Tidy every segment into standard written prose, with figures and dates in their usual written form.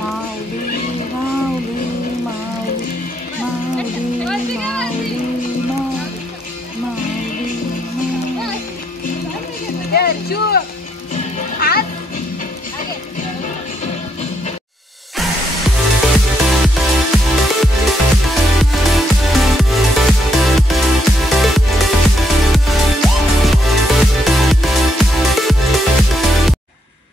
माऊली माऊली माऊली माऊली माऊली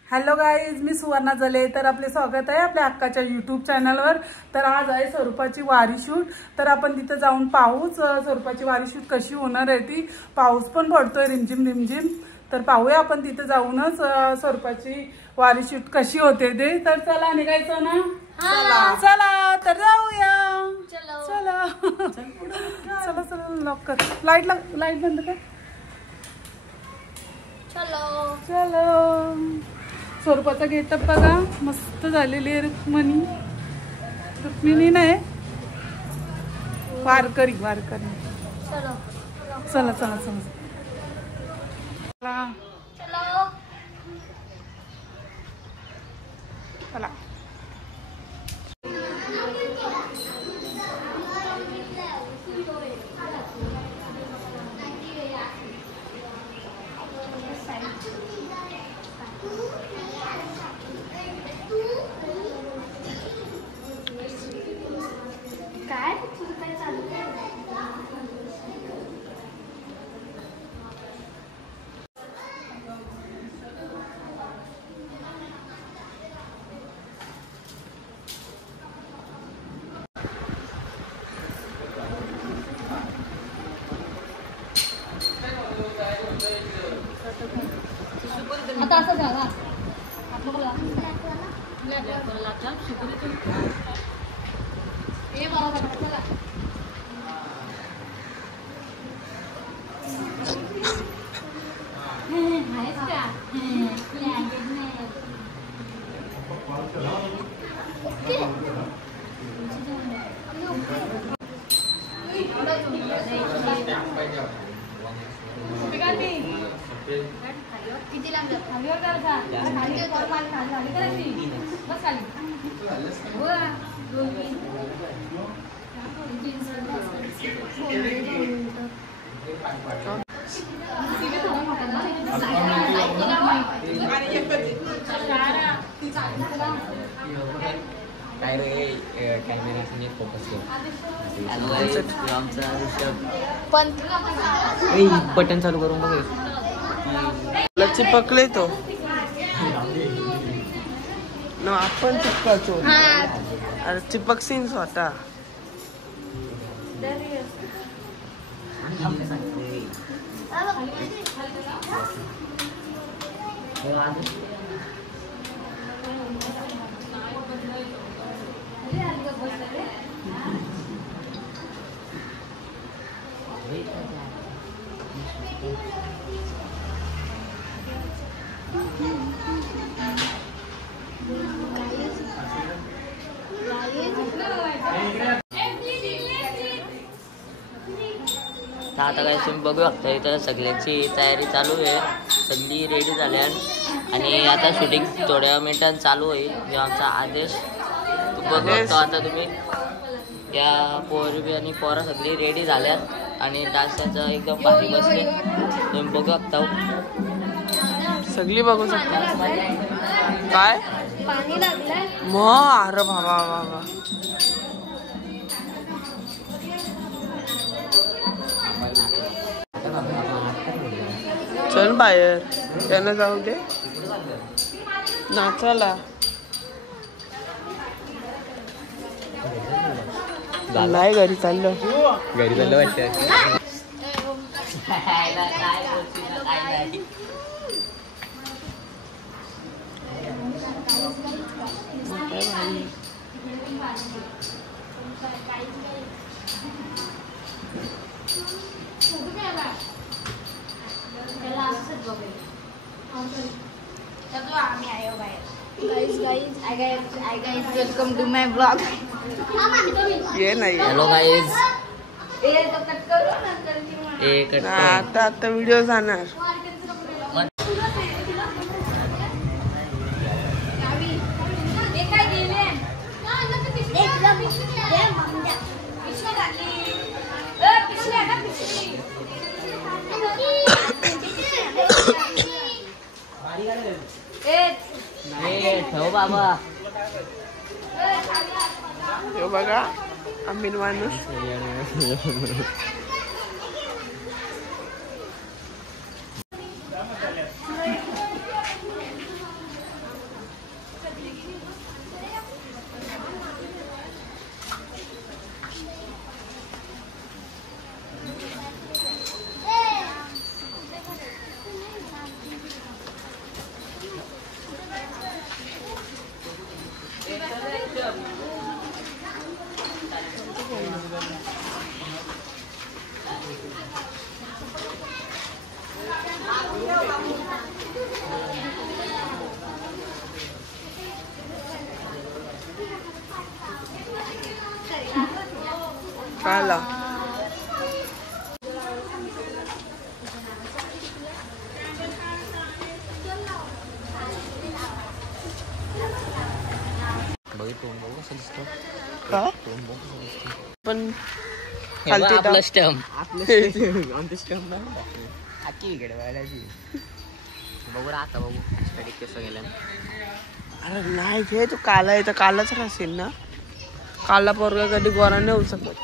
hello guys, मी सुवर्णा जले. तर आपले स्वागत आहे आपल्या अक्काच्या यूट्यूब चॅनलवर. तर आज आहे स्वरूपाची वारी शूट. तर आपण तिथे जाऊन पाहूच स्वरूपाची वारी शूट कशी होणार आहे ती. पाऊस पण पडतोय रिमझिम रिमझिम. तर पाहूया आपण तिथे जाऊनच स्वरूपाची वारी शूट कशी होते ते. तर चला निघायचं ना. चला तर जाऊया. चला चला चला लॉक कर. लाईट बंद कर. चलो चलो. स्वरूपाचा गेटअप बघा, मस्त झालेली आहे. रुक्मिणी नाही, वारकरी वारकरी. चला चला चला चला. चला आता असं झाला आपल्याला हे बरोबर चला. किती लागलं खालीवर करायचा. खाली खाली करायची बस खाली. काय रे कॅमेरा फोकस बटन चालू करून बघ. चिपकले तो ना, आपण चिपकायचो. अरे चिपकसीन स्वतः. आता काय तुम्ही बघू शकता, इथं सगळ्यांची तयारी चालू आहे. सगळी रेडी झाल्या आणि आता शूटिंग थोड्या मिनिटांत चालू होईल. जेव्हा आमचा आदेश बघू शकतो. आता तुम्ही त्या पोरी आणि पोरा सगळी रेडी झाल्यात आणि डान्सचं एकदम भारी बसले. तुम्ही बघू शकता, सगळी बघू शकता. काय पाणी लागलंय मग. अरे बाबा बाबा. चल बाहेर त्यांना जाऊ दे नाचायला. नाही घरी चाललो वाटतं. Welcome to my blog. ये नाही. Hello guys. आता व्हिडिओ जाणार. बाबा हे बघा अमीन माणूस. काला पण आपलं स्टंप बघू आता बघू स्टडी कसं गेलं. अरे नाही घे तू काला आहे तर कालाच राहशील ना. काला पोरगा कधी गोरा नाही होऊ शकत.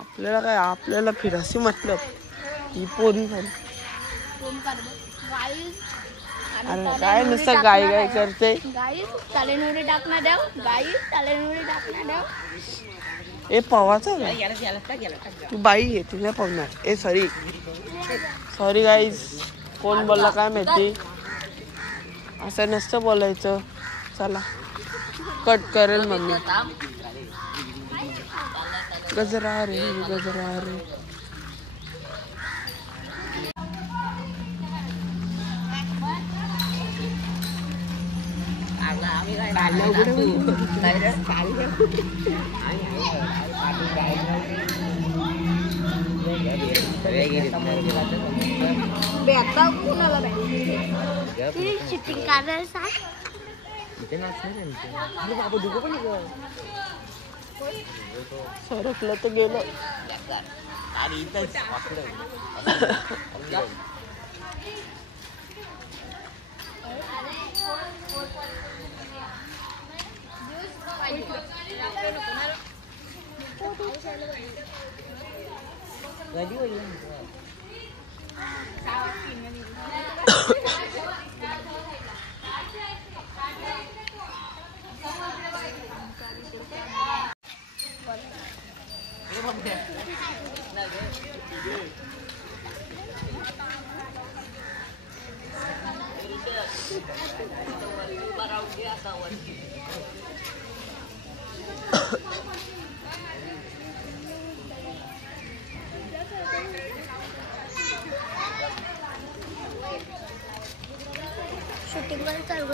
आपल्याला काय आपल्याला फिरासी मतलब ही पोरी झाली. अरे काय नुसतं गाय गाय करते. ए पवाचा तू बाई आहे तुला पवणार. ए सॉरी गाईज कोण बोलला काय माहिती. असं नसतं बोलायचं. चला कट करेल मम्मी. गजरा रे गजरा रे. शिफ्टिंग करायला सांग. सरकलं तर गेलं. शूटिंग मध्ये चालू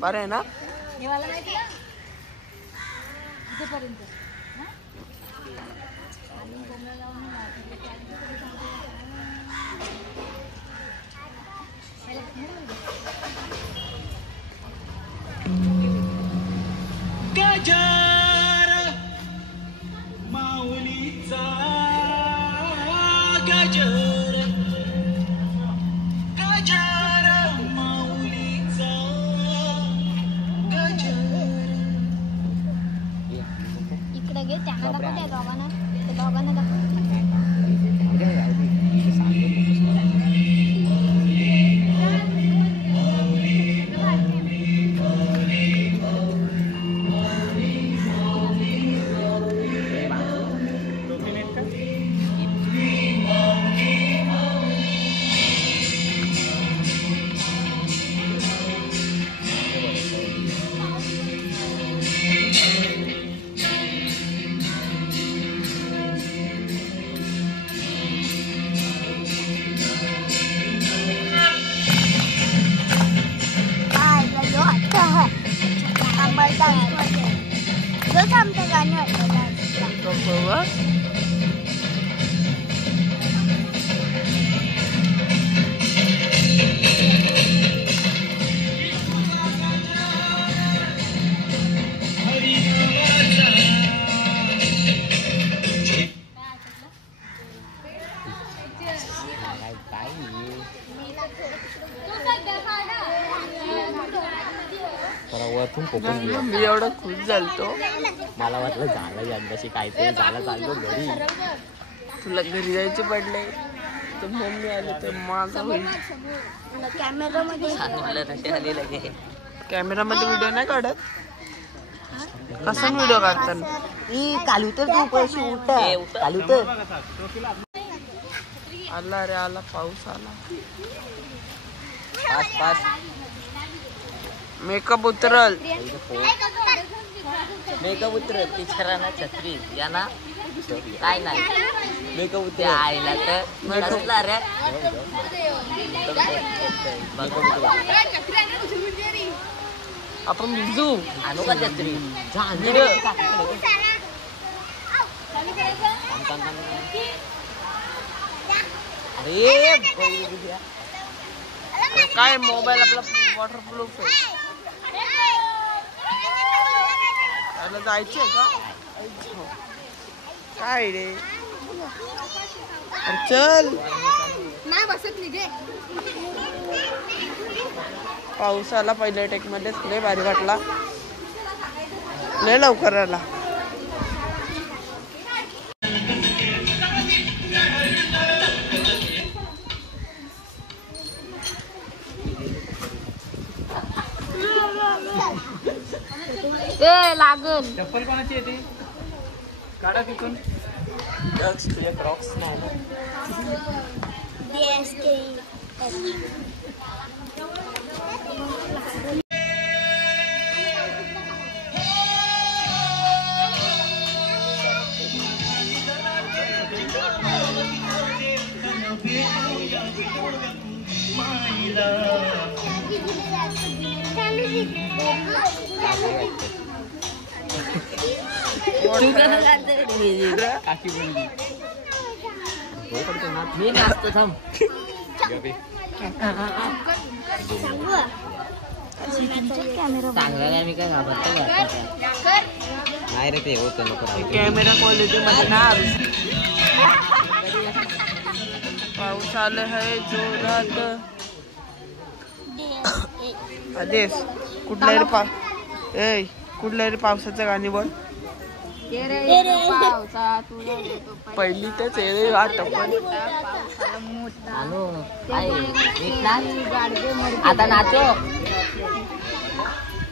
बरं आहे ना. गजर माऊलीचा गजर गजर माऊलीचा गजर. इकडे घे त्यांना दाखव. त्या दोघांना दाखव. आमचं गाणं वरतून कोकण घेऊ. मी एवढं खुश झालतो. मला वाटलं झालं यंदाशी काहीतरी झालं चाललो घरी. तुला घरी जायचे पडले तर मम्मी आले तर माझा होईल. कॅमेरामध्ये व्हिडिओ नाही काढत. कसा व्हिडिओ काढताना कालू तर तू पैसे उठा कालू तर आला रे आला पाऊस आला. पास पास मेकअप उतरल. मेकअप उतरल. टीचरांना छत्री यांना काय नाही. मेकअप उतर आईला तर नसला रे. आपण भिजू. आणू का छत्री. अरे काय मोबाईल आपला वॉटरप्रूफ आहे. त्याला जायचे का काय रे. अरे चल. पाऊस आला पहिल्या टेक मध्येच लय भारी वाटला. लय लवकर आला. लागल चप्पल कोणाची येते काढा तिथून. क्रॉक्स नाही ना. मी नाचतो थांब. चांगला नाही. मी काय घाबरतो नाही रे. ते होतं नको. कॅमेरा क्वालिटी मध्ये ना. पाऊस आला है जोरात. आदेश कुठल्या रे पावसाचं गाणी बोल. पहिली तेच आहे आठवण. आता नाचो.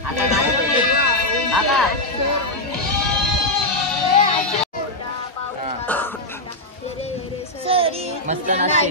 आता नाचो. मस्त नाचते.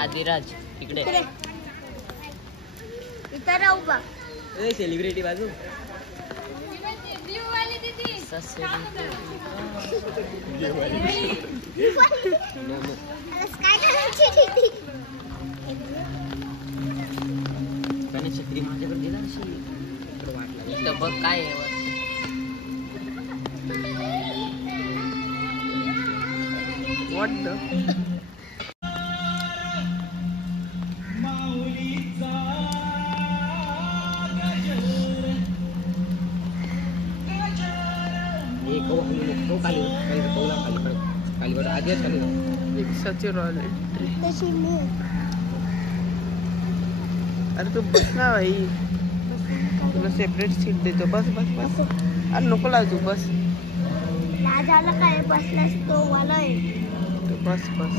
आदिराज इकडे इथं राहू बा. सेलिब्रिटी बाजू. छत्री माझ्याकडे दिला इथं बघ काय आहे. What the? अरे तू बस ना भाई. तुला सेपरेट सीट देतो. बस बस बस. अरे नको लागू बस. आजाला काय बसलास तो वाला आहे. बस बस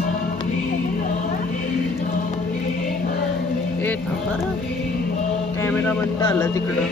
ए बरं कॅमेरा बंद आला तिकडं.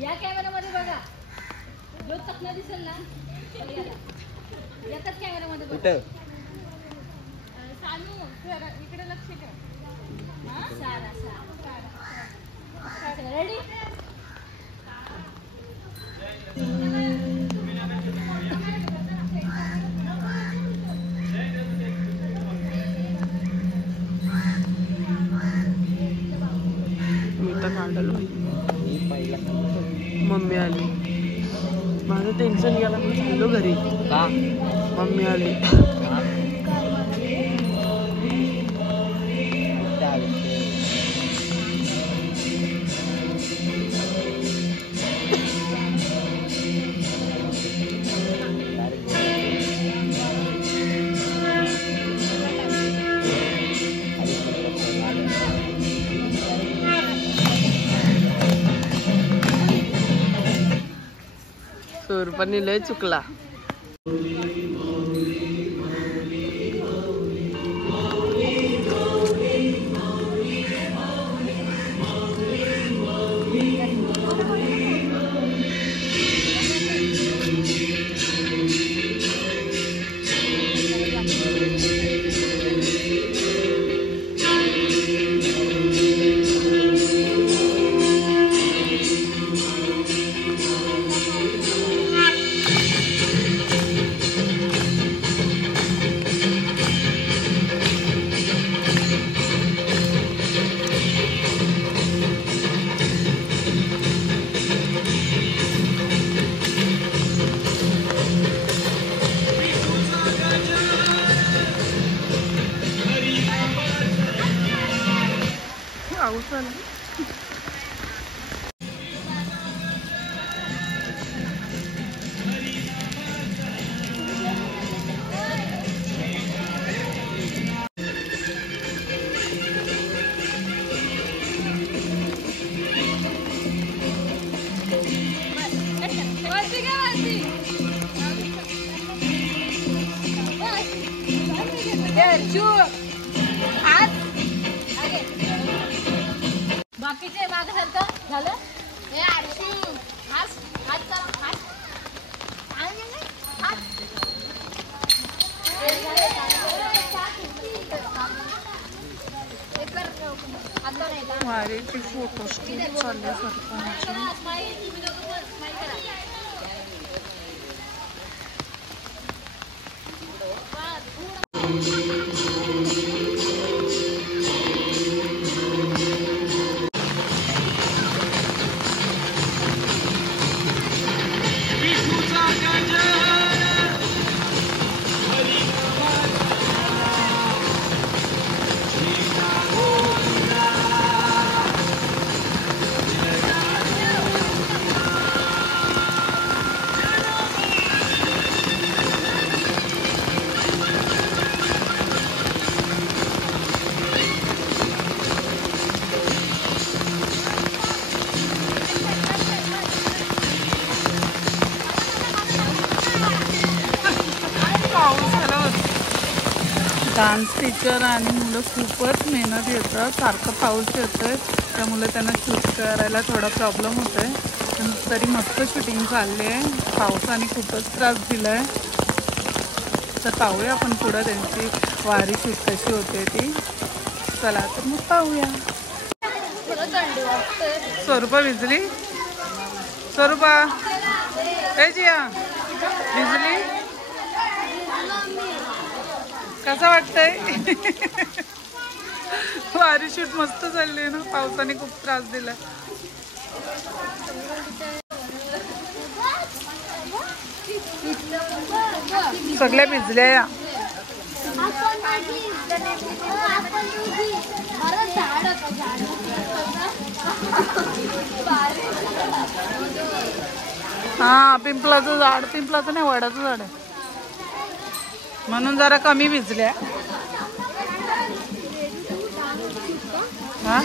या कॅमेरामध्ये बघा जो चकना दिसेल ना याच कॅमेरामध्ये बघा. सानू इकडे लक्ष ठेव. सारा रेडी. मम्मी आली. माझं टेन्शन गेला मी चाललो घरी. का मम्मी आली. स्वरूपाने लय चुकला. बाकीचे मागे सारखं झालं. हे आरती हात हात कर हात वारीचे फोटो चालले सरपंच. डान्स टीचर आणि मुलं खूपच मेहनत घेतात. सारखं पाऊस येतोय त्यामुळे त्यांना शूट करायला थोडा प्रॉब्लेम होतोय. पण तरी मस्त शूटिंग चालली आहे. पावसाने खूपच त्रास दिला आहे. तर पाहूया आपण पुढं त्यांची वारी शूट कशी होते ती. चला तर मग पाहूया. स्वरूपा भिजली. स्वरूपा ए जिया भिजली. कसं वाटतंय? वारी शूट मस्त चालली ना, पावसाने खूप त्रास दिला. सगळ्या भिजल्या या. हा पिंपलाचं झाड, पिंपलाचं नाही वडाचं झाड आहे म्हणून जरा कमी भिजल्या. हा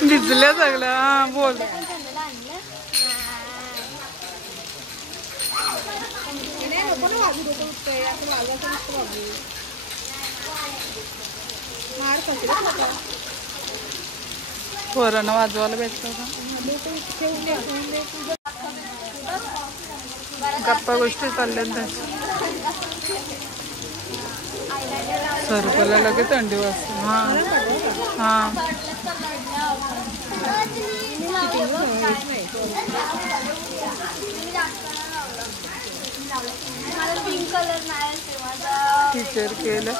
भिजल्या सगळं. हा बोल. पोरांना वाजवायला भेटतं का? गप्पा गोष्टी चालल्यात त्याच्या. स्वरूपाला लगेच थंडी वाजते. हा हा टीचर केलं.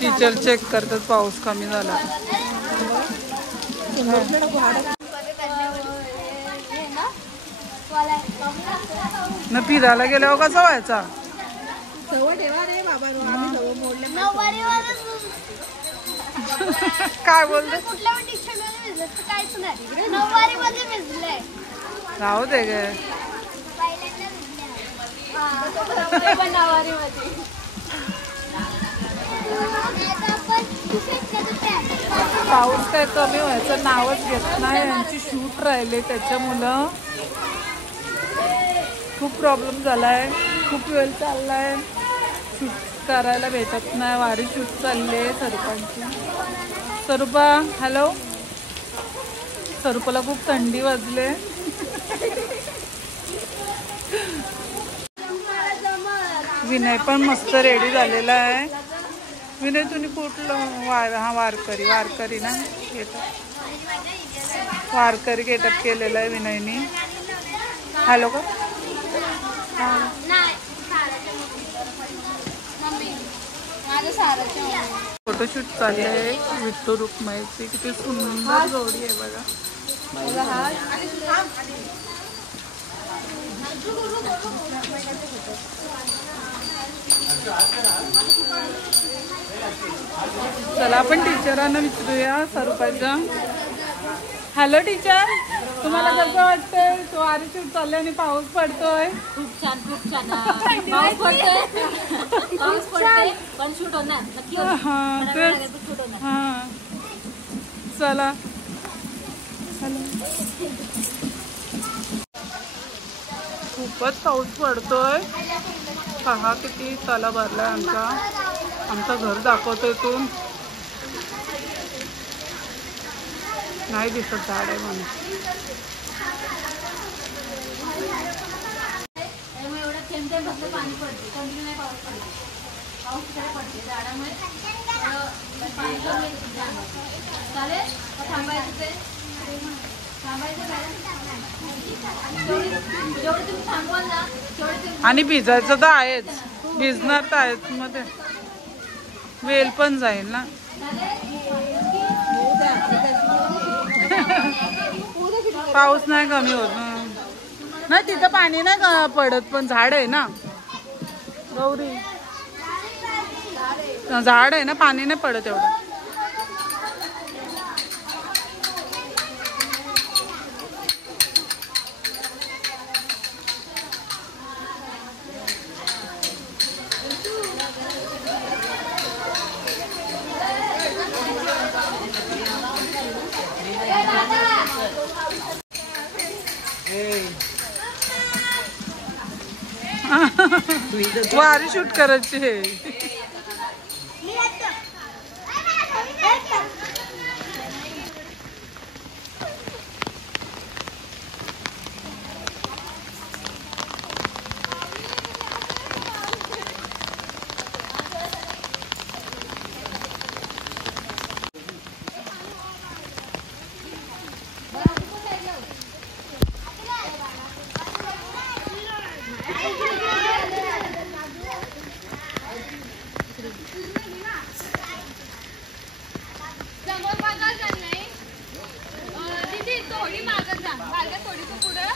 टीचर चेक करतात पाऊस कमी झाला. न फिरायला गेल्यावर कसा व्हायचा? काय बोलते? राहू दे ग. पाऊस काय कमी व्हायचं नावच घेत नाही. यांची शूट राहिले त्याच्यामुळं खूप प्रॉब्लेम झालाय. खूप वेळ चाललाय, शूट करायला भेटत नाही. वारी शूट चालले स्वरूपांची. स्वरूपा हॅलो. स्वरूपाला खूप थंडी वाजले. विनय पण मस्त रेडी झालेला आहे. विनय तुम्ही कुठलं हा वारकरी ना गेटअप, वारकरी गेटअप केलेला आहे विनयनी. हॅलो का? फोटोशूट चालले आहे विठ्ठल रुक्माईची. किती सुंदर जोडी आहे बघा. चला आपण टीचरांना विचारूया स्वरूपाच्या. हॅलो टीचर, तुम्हाला कसं वाटतंय? तो वारी शूट चाललाय आणि पाऊस पडतोय. खूप छान पाऊस पडतोय पण शूट होणार नक्की. हा चला. खूपच पाऊस पडतोय. पहा किती तला भरलाय आमचा. आमचं घर दाखवतोय तू. नाही दिसत झाड आहे म्हणून. पाणी पडते कंटिन्यू नाही पाऊस पडला. पाऊस तिकडे पडते झाडामुळे पाणी कमी चालेल. थांबायचं ते जेवढे तुम्ही थांबवाल ना तेवढे. आणि भिजायचं तर आहेच, भिजणार तर आहेच. मध्ये वेल पण जाईल ना. पाऊस नाही कमी होत नाही. तिथं पाणी नाही पडत पण झाड आहे ना गौरी. झाड आहे ना, पाणी नाही पडत एवढं. वारी शूट करायची हे. थोडी मागं जा, मागं थोडी पुढं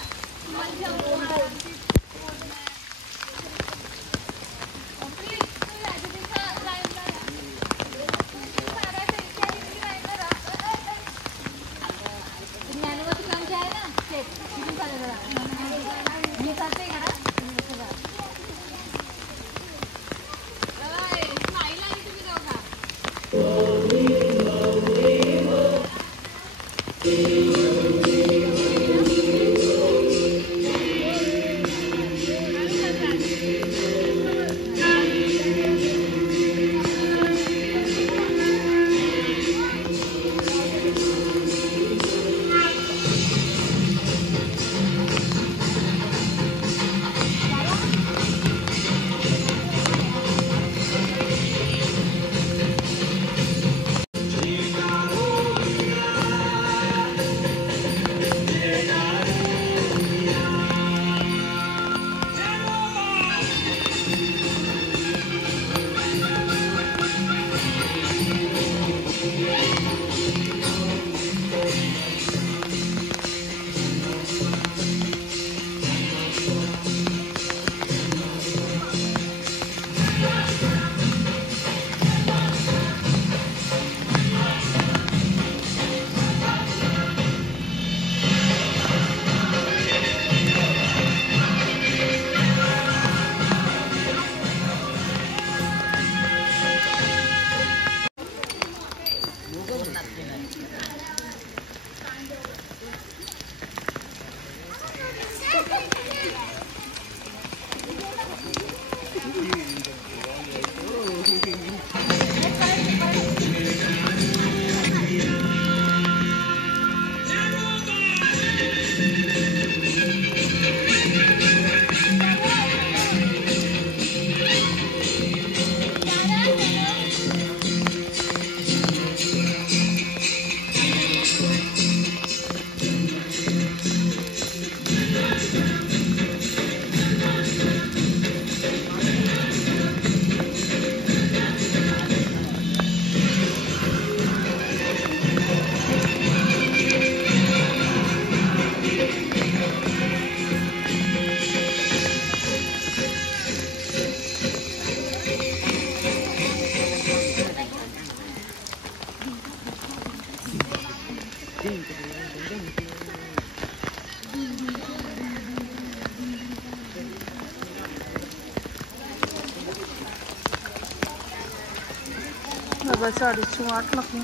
बाबा साडीची वाट लागली.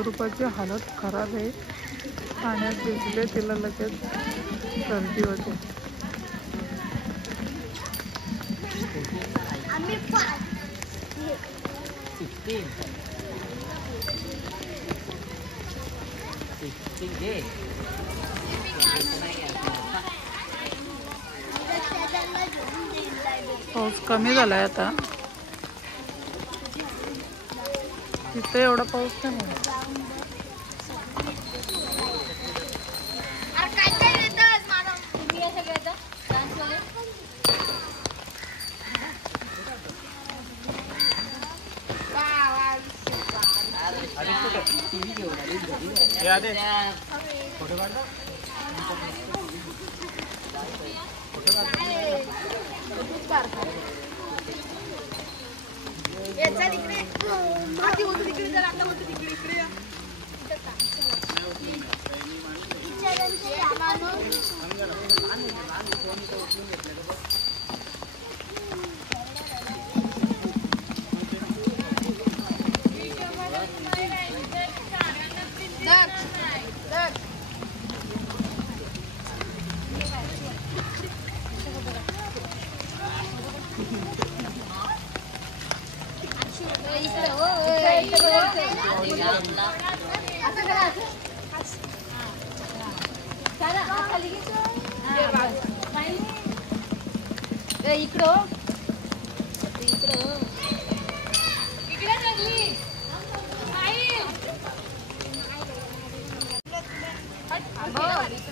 स्वरूपाची हालत खराब आहे. पाण्यात भिजले तिला लगेच सर्दी होते. पाऊस कमी झालाय आता. तिथे एवढा पाऊस नाही म्हणून.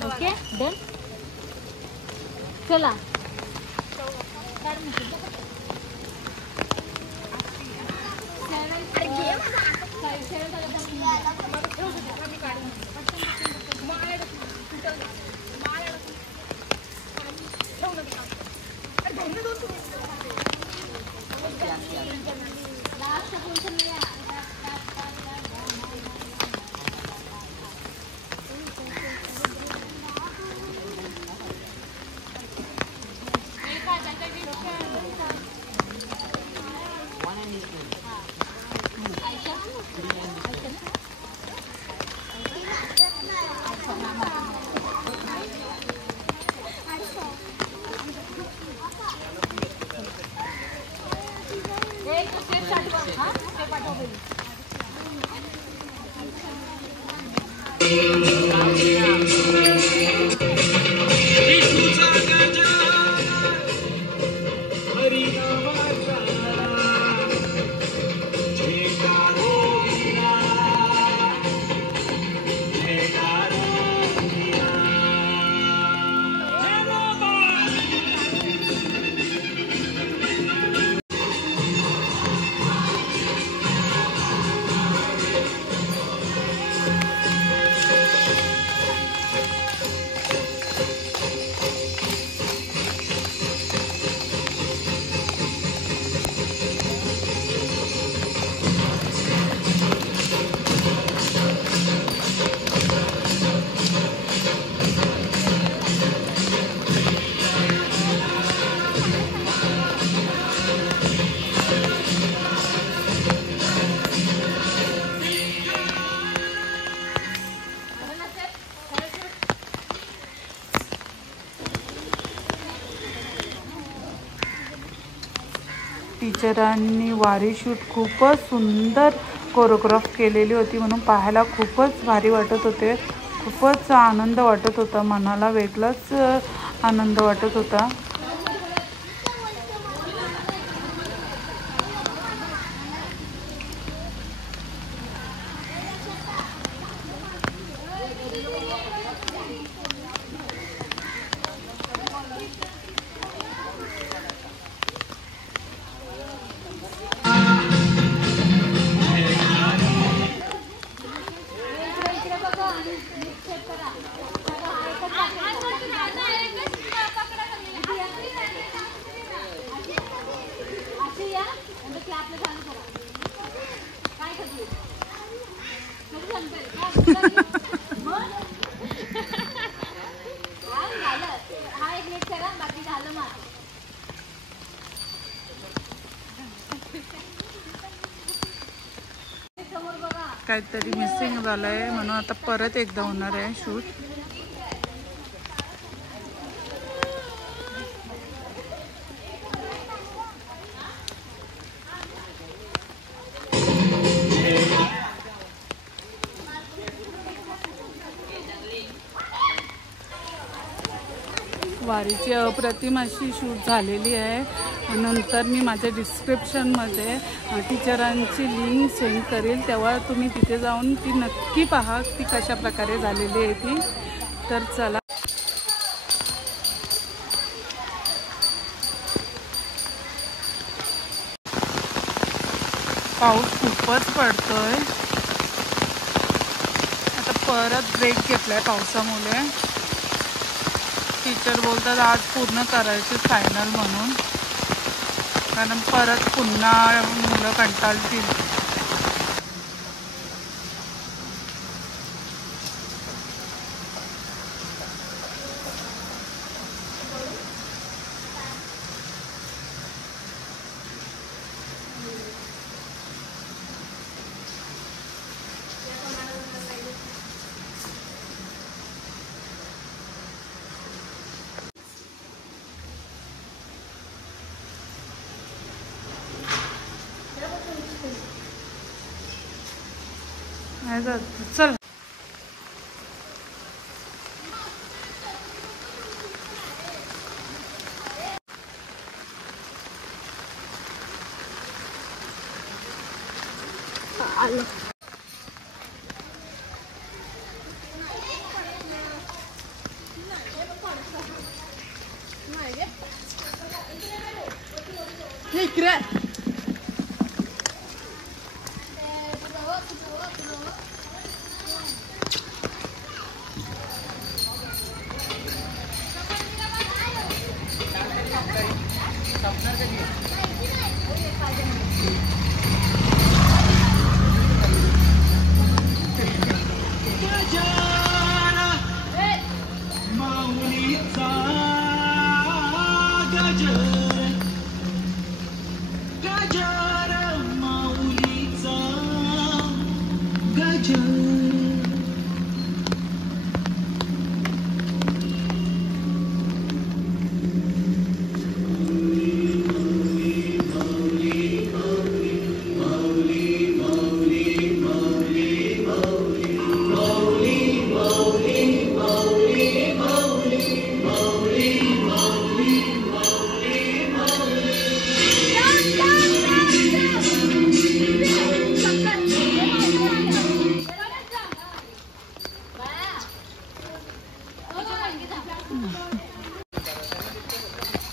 Okay done. चला टीचरांनी वारी शूट खूपच सुंदर कोरिओग्राफ केलेली होती म्हणून पाहायला खूपच भारी वाटत होते. खूपच आनंद वाटत होता. मनाला वेगळाच आनंद वाटत होता. समोर बघा. काहीतरी मिसिंग झालं आहे म्हणून आता परत एकदा होणार आहे शूट. वारीची अप्रतिम अशी शूट झालेली आहे. नंतर मी माझ्या डिस्क्रिप्शनमध्ये टीचरांची लिंक सेंड करेल, तेव्हा तुम्ही तिथे जाऊन ती नक्की पहा ती कशा प्रकारे झालेली आहे ती. तर चला, पाऊस खूपच पडतोय. आता परत ब्रेक घेतलाय पावसामुळे. टीचर बोलतात आज पूर्ण करायचे फायनल म्हणून, कारण परत पुन्हा मुलं कंटाळतील. चल,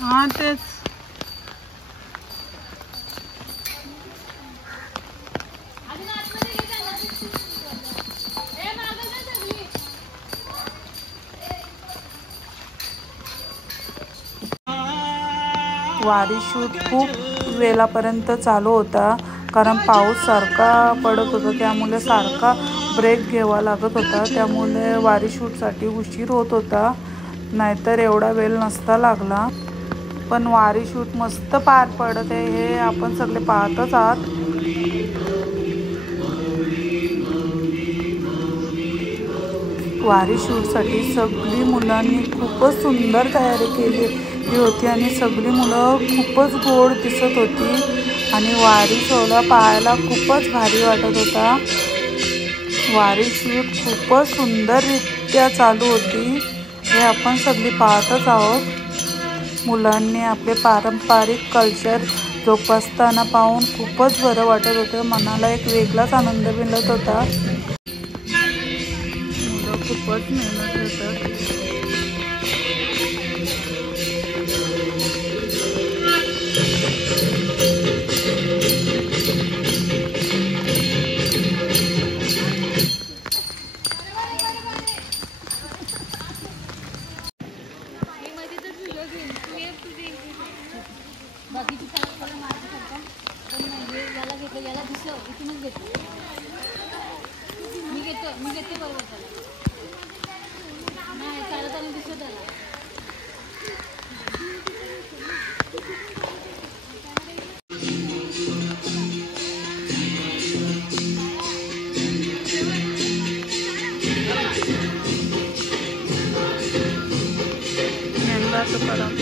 हां तेच. वारी शूट खूप वेळापर्यंत चालू होता, कारण पाऊस सारखा पडत होता, त्यामुळे सारखा ब्रेक घ्यावा लागत होता. त्यामुळे वारी शूटसाठी उशीर होत होता, नाहीतर एवढा वेळ नसता लागला. पण वारी शूट मस्त पार पडत आहे, हे आपण सगळे पाहतच आहात. वारी शूटसाठी सगळी मुलांनी खूपच सुंदर तयारी केली होती आणि सगळी मुलं खूपच गोड दिसत होती आणि वारी सोहळा पाहायला खूपच भारी वाटत होता. वारी शूट खूपच सुंदररित्या चालू होती, हे आपण सगळी पाहतच आहोत. मुलांनी आपले पारंपरिक कल्चर जोपासताना पाहून खूपच बरं वाटत होतं. मनाला एक वेगळाच आनंद मिळत होता. मुलं खूपच मेहनत घेतात. मी घेते बरोबर नाही चालत आलं दिसत आला. तुकाराम,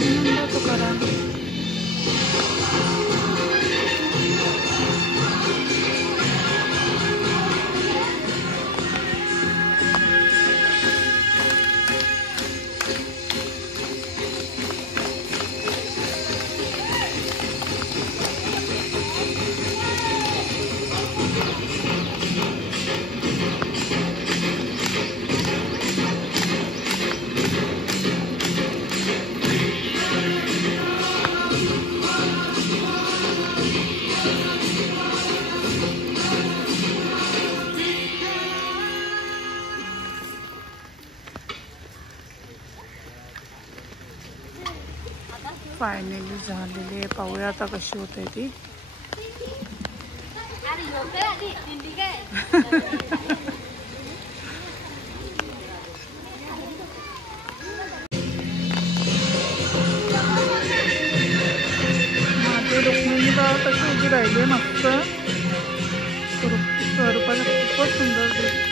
आनंद तुकाराम. फायनली झालेली आहे. पाहूया आता कशी होते ती. माझे रुक्मिणीला कशी उभी राहिली मस्त. स्वरूपाला खूपच सुंदर दिसते.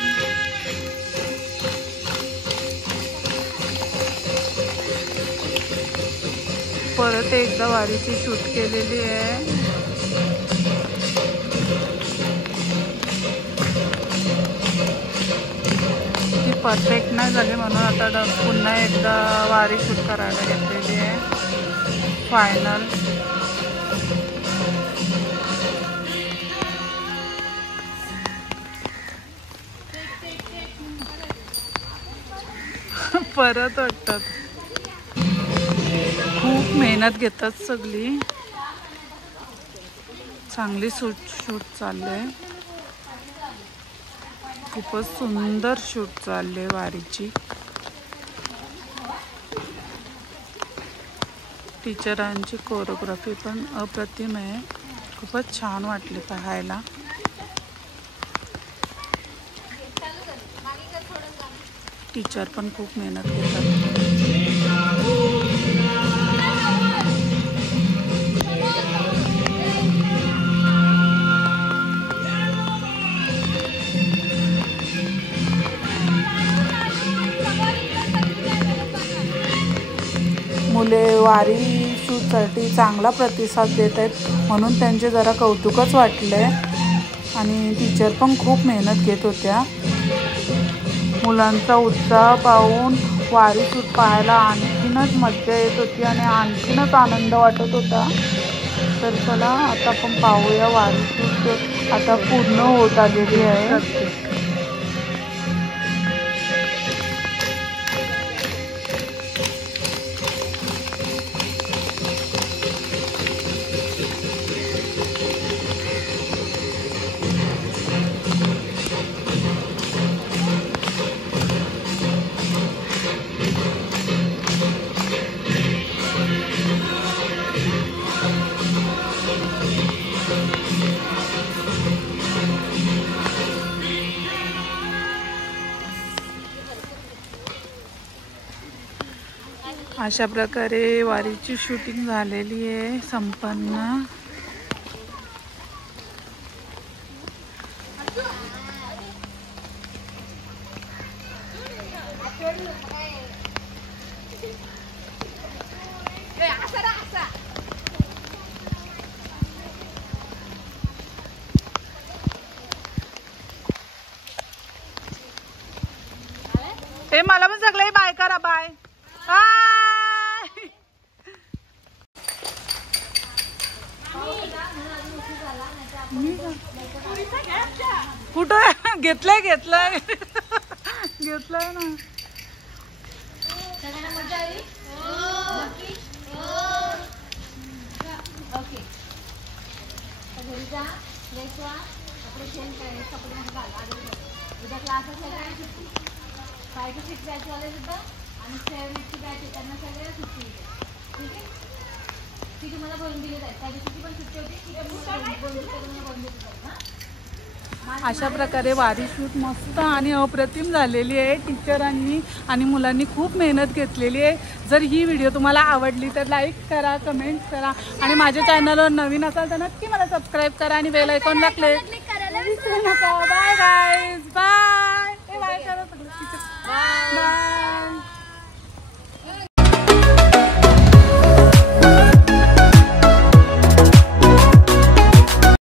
परत एकदा वारीची शूट केलेली आहे. ती परफेक्ट नाही झाली म्हणून आता पुन्हा एकदा वारी शूट करायला घेतलेली आहे. फायनल परत वाटतात. खूप मेहनत घेतात सगळी. चांगली शूट चालले. खूपच सुंदर शूट चालले वारीची. टीचरांची कोरिओग्राफी पण अप्रतिम आहे. खूपच छान वाटले पाहायला. टीचर पण खूप मेहनत घेतात. मुले वारी शूटसाठी चांगला प्रतिसाद देत आहेत म्हणून त्यांचे जरा कौतुकच वाटले. आणि टीचर पण खूप मेहनत घेत होत्या. मुलांचा उत्साह पाहून वारी शूट पाहायला आणखीनच मजा येत होती आणि आणखीनच आनंद वाटत होता. तर चला आता आपण पाहूया. वारी शूट आता पूर्ण होत आलेली आहे. अशा प्रकारे वारीची शूटिंग झालेली आहे संपन्न. ते मला पण सगळे बाय करा. बाय कुठं घेतलंय घेतलंय घेतलंय ना. उद्या क्लासेस सगळ्यांना सुट्टी. 5 to 6 बॅच वाले सुद्धा आणि 7 ची बॅच आहे त्यांना सगळ्यांना सुट्टी आहे. ठीक आहे. ती तुम्हाला बोलून दिली जाईल. त्या दिवशी पण सुट्टी होती. ती पण बोलून दिली जाईल. अशा प्रकारे वारी शूट मस्त आणि अप्रतिम झालेली आहे. टीचरांनी आणि मुलांनी खूप मेहनत घेतलेली आहे. जर ही व्हिडिओ तुम्हाला आवडली तर लाईक करा, कमेंट करा आणि माझ्या चॅनलवर नवीन असाल तर नक्की मला सबस्क्राईब करा आणि बेल आयकॉनला क्लिक करायला विसरू नका. Bye guys, bye.